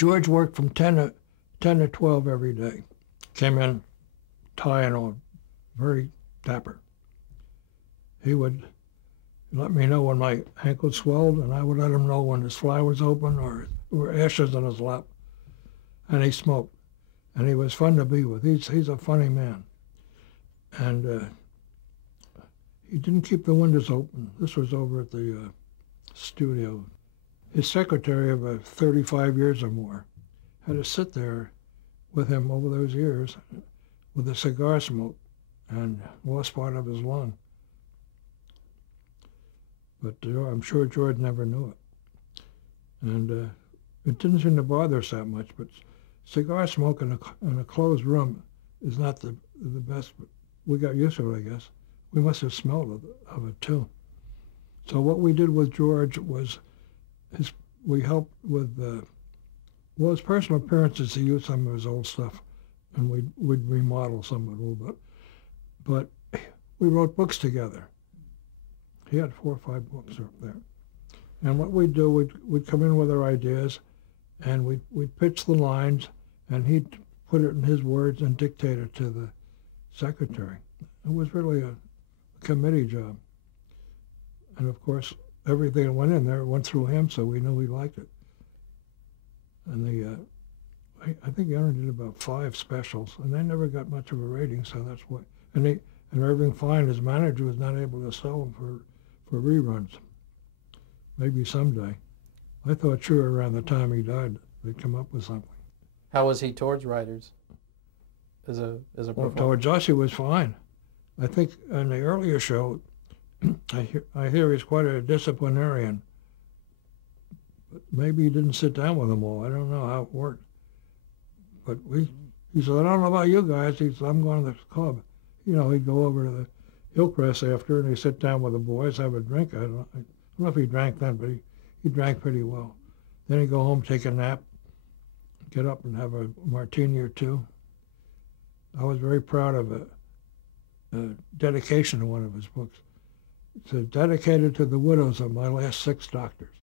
George worked from 10 to 12 every day. Came in, tie and all, very dapper. He would let me know when my ankle swelled, and I would let him know when his fly was open or there were ashes on his lap. And he smoked, and he was fun to be with. He's a funny man. And he didn't keep the windows open. This was over at the studio. His secretary of 35 years or more had to sit there with him over those years with a cigar smoke and lost part of his lung. But I'm sure George never knew it. And it didn't seem to bother us that much, but cigar smoke in a closed room is not the best. But we got used to it, I guess. We must have smelled of it too. So what we did with George was we helped with, his personal appearances. He used some of his old stuff, and we'd remodel some of it a little bit. But we wrote books together. He had 4 or 5 books up there. And what we'd do, we'd come in with our ideas, and we'd pitch the lines, and he'd put it in his words and dictate it to the secretary. It was really a committee job. And of course, everything that went in there went through him, so we knew he liked it. And I think he only did about 5 specials, and they never got much of a rating, so that's why. And Irving Fine, his manager, was not able to sell them for reruns. Maybe someday. I thought sure around the time he died they'd come up with something. How was he towards writers? As a Well, towards us he was fine. I think in the earlier show, I hear he's quite a disciplinarian. But maybe he didn't sit down with them all. I don't know how it worked. But he said, I don't know about you guys. He said, I'm going to the club. You know, he'd go over to the Hillcrest after, and he'd sit down with the boys, have a drink. I don't know if he drank then, but he drank pretty well. Then he'd go home, take a nap, get up and have a martini or 2. I was very proud of a dedication to one of his books. It's dedicated to the widows of my last 6 doctors.